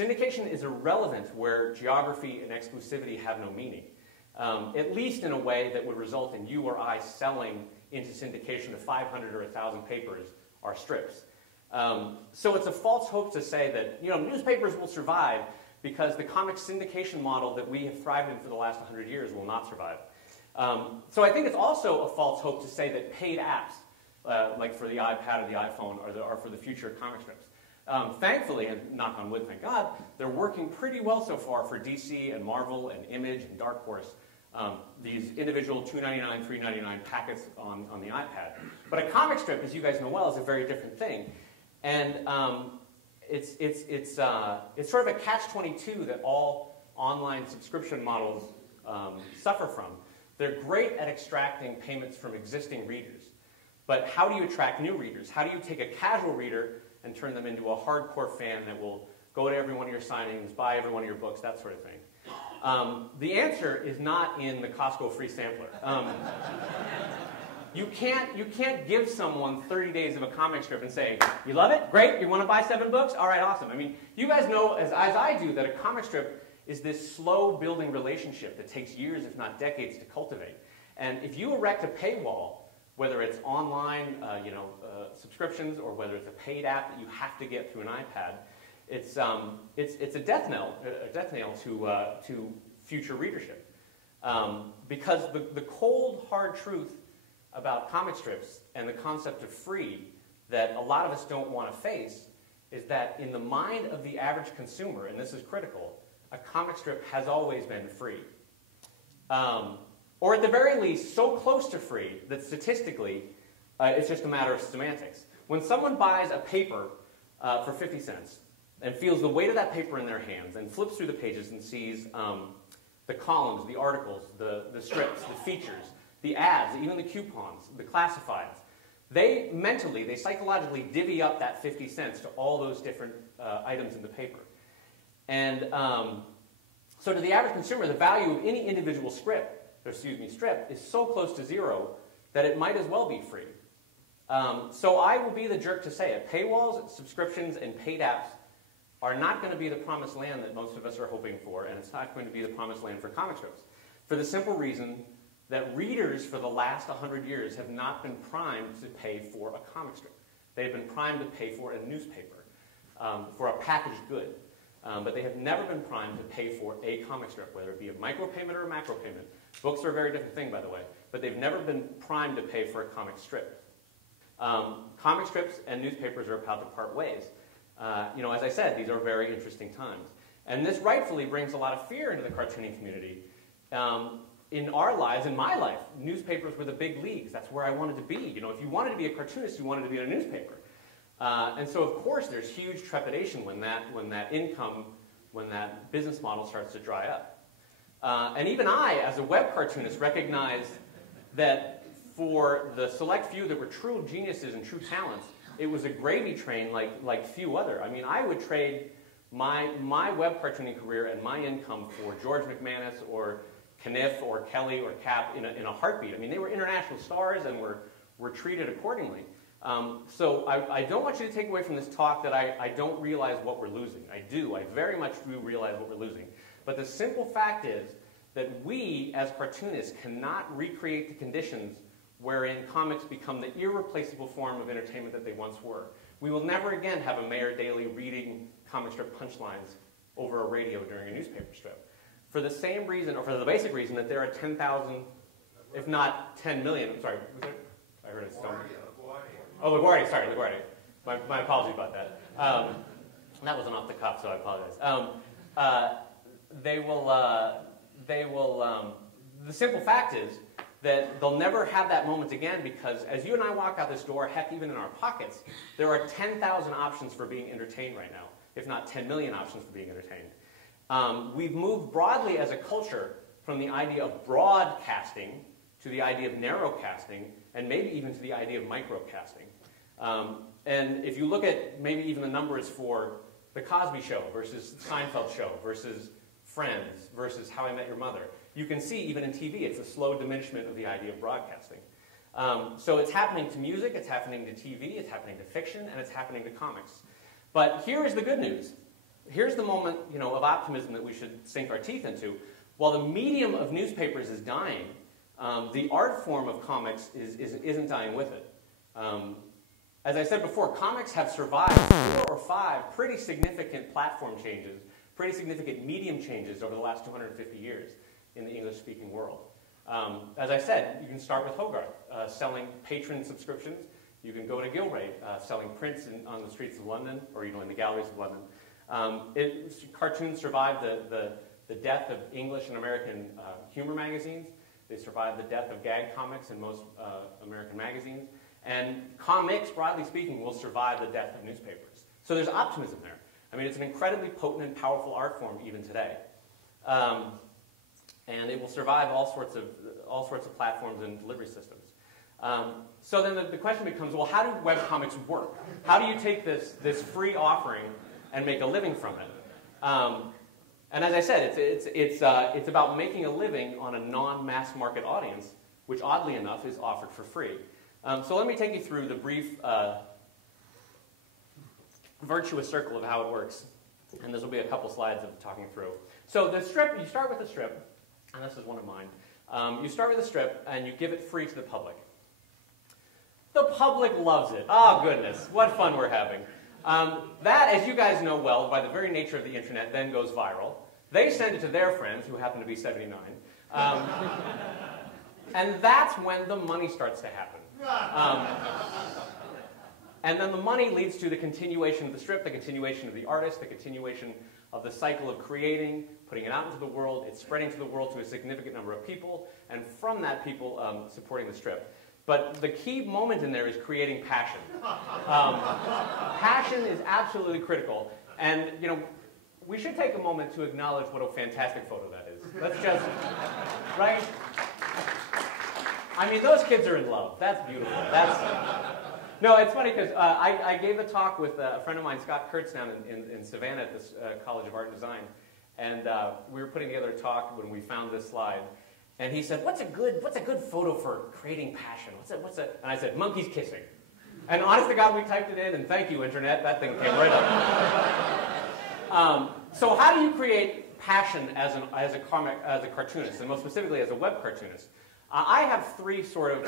Syndication is irrelevant where geography and exclusivity have no meaning, at least in a way that would result in you or I selling into syndication of 500 or 1,000 papers or strips. So it's a false hope to say that newspapers will survive because the comic syndication model that we have thrived in for the last 100 years will not survive. So I think it's also a false hope to say that paid apps, like for the iPad or the iPhone, are for the future of comic strips. Thankfully, and knock on wood, thank God, they're working pretty well so far for DC and Marvel and Image and Dark Horse, these individual $2.99, $3.99 packets on the iPad. But a comic strip, as you guys know well, is a very different thing. And it's sort of a catch-22 that all online subscription models suffer from. They're great at extracting payments from existing readers. But how do you attract new readers? How do you take a casual reader and turn them into a hardcore fan that will go to every one of your signings, buy every one of your books, that sort of thing? The answer is not in the Costco free sampler. You can't give someone 30 days of a comic strip and say, you love it? Great, you want to buy 7 books? All right, awesome. I mean, you guys know, as I do, that a comic strip is this slow building relationship that takes years, if not decades, to cultivate. And if you erect a paywall, whether it's online subscriptions or whether it's a paid app that you have to get through an iPad, it's a death knell to future readership. Because the cold, hard truth about comic strips and the concept of free that a lot of us don't want to face is that in the mind of the average consumer, and this is critical, a comic strip has always been free. Or at the very least, so close to free that statistically, it's just a matter of semantics. When someone buys a paper for 50 cents and feels the weight of that paper in their hands and flips through the pages and sees the columns, the articles, the strips, the features, the ads, even the coupons, the classifieds, they psychologically divvy up that 50 cents to all those different items in the paper. And so to the average consumer, the value of any individual strip is so close to zero that it might as well be free. So I will be the jerk to say it. Paywalls, subscriptions, and paid apps are not going to be the promised land that most of us are hoping for, and it's not going to be the promised land for comic strips. For the simple reason that readers for the last 100 years have not been primed to pay for a comic strip. They've been primed to pay for a newspaper, for a packaged good. But they have never been primed to pay for a comic strip, whether it be a micropayment or a macropayment. Books are a very different thing, by the way, but they've never been primed to pay for a comic strip. Comic strips and newspapers are about to part ways. As I said, these are very interesting times. And this rightfully brings a lot of fear into the cartooning community. In our lives, in my life, newspapers were the big leagues. That's where I wanted to be. If you wanted to be a cartoonist, you wanted to be in a newspaper. And so, of course, there's huge trepidation when that business model starts to dry up. And even I, as a web cartoonist, recognized that for the select few that were true geniuses and true talents, it was a gravy train like few other. I mean, I would trade my web cartooning career and my income for George McManus or Kniff or Kelly or Cap in a heartbeat. I mean, they were international stars and were treated accordingly. So I don't want you to take away from this talk that I don't realize what we're losing. I do. I very much do realize what we're losing. But the simple fact is that we, as cartoonists, cannot recreate the conditions wherein comics become the irreplaceable form of entertainment that they once were. We will never again have a Mayor Daley reading comic strip punchlines over a radio during a newspaper strip. For the same reason, or for the basic reason, that there are 10,000, if not 10 million, I'm sorry, was there? I heard it stumble. Oh, LaGuardia, sorry, LaGuardia. My apologies about that. That wasn't off the cuff, so I apologize. The simple fact is that they'll never have that moment again because as you and I walk out this door, heck, even in our pockets, there are 10,000 options for being entertained right now, if not 10 million options for being entertained. We've moved broadly as a culture from the idea of broadcasting to the idea of narrowcasting, and maybe even to the idea of microcasting. And if you look at maybe even the numbers for The Cosby Show versus Seinfeld Show versus Friends versus How I Met Your Mother, you can see even in TV it's a slow diminishment of the idea of broadcasting. So it's happening to music, it's happening to TV, it's happening to fiction, and it's happening to comics. But here is the good news. here's the moment, of optimism that we should sink our teeth into. While the medium of newspapers is dying, the art form of comics isn't dying with it. As I said before, comics have survived 4 or 5 pretty significant platform changes, pretty significant medium changes over the last 250 years in the English-speaking world. As I said, you can start with Hogarth, selling patron subscriptions. You can go to Gilray, selling prints on the streets of London, or in the galleries of London. Cartoons survived the death of English and American humor magazines. They survived the death of gag comics in most American magazines. And comics, broadly speaking, will survive the death of newspapers. So there's optimism there. I mean, it's an incredibly potent and powerful art form even today. And it will survive all sorts of platforms and delivery systems. So then the question becomes, well, how do webcomics work? How do you take this free offering and make a living from it? And as I said, it's about making a living on a non-mass market audience, which oddly enough is offered for free. So let me take you through the brief virtuous circle of how it works. And this will be a couple slides of talking through. So the strip, you start with a strip, and this is one of mine. You start with a strip, and you give it free to the public. The public loves it. Oh, goodness, what fun we're having. That, as you guys know well, by the very nature of the internet, then goes viral. They send it to their friends, who happen to be 79. And that's when the money starts to happen. And then the money leads to the continuation of the strip, the continuation of the artist, the continuation of the cycle of creating, putting it out into the world. It's spreading to the world to a significant number of people, and from that, people supporting the strip. But the key moment in there is creating passion. Passion is absolutely critical. And, we should take a moment to acknowledge what a fantastic photo that is. Let's just, right? I mean, those kids are in love. That's beautiful. No, it's funny because I gave a talk with a friend of mine, Scott Kurtz, down in Savannah at this College of Art and Design. And we were putting together a talk when we found this slide. And he said, what's a good photo for creating passion? And I said, monkeys kissing. And honest to God, we typed it in, and thank you, Internet. That thing came right up. So how do you create passion as a cartoonist, and most specifically as a web cartoonist? I have 3 sort of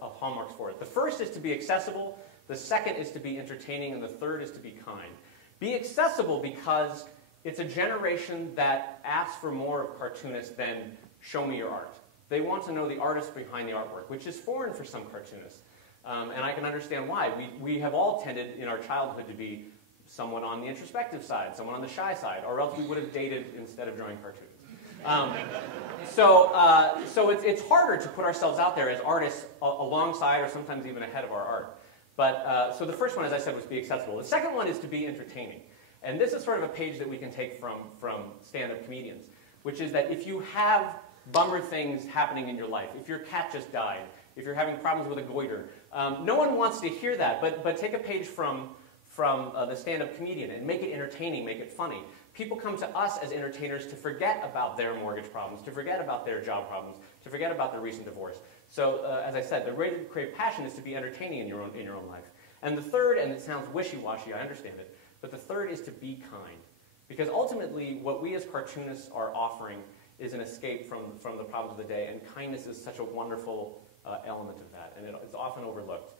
hallmarks for it. The first is to be accessible, the second is to be entertaining, and the third is to be kind. Be accessible because it's a generation that asks for more of cartoonists than show me your art. They want to know the artist behind the artwork, which is foreign for some cartoonists. And I can understand why. We have all tended in our childhood to be someone on the introspective side, someone on the shy side, or else we would have dated instead of drawing cartoons. So it's harder to put ourselves out there as artists alongside or sometimes even ahead of our art. But so the first one, as I said, was to be accessible. The second one is to be entertaining. And this is sort of a page that we can take from stand-up comedians, which is that if you have bummer things happening in your life, if your cat just died, if you're having problems with a goiter, no one wants to hear that, but take a page from the stand-up comedian and make it entertaining, make it funny. People come to us as entertainers to forget about their mortgage problems, to forget about their job problems, to forget about their recent divorce. So, as I said, the way to create passion is to be entertaining in your own life. And the third, and it sounds wishy-washy, I understand it, but the third is to be kind. Because ultimately, what we as cartoonists are offering is an escape from the problems of the day, and kindness is such a wonderful element of that, and it's often overlooked.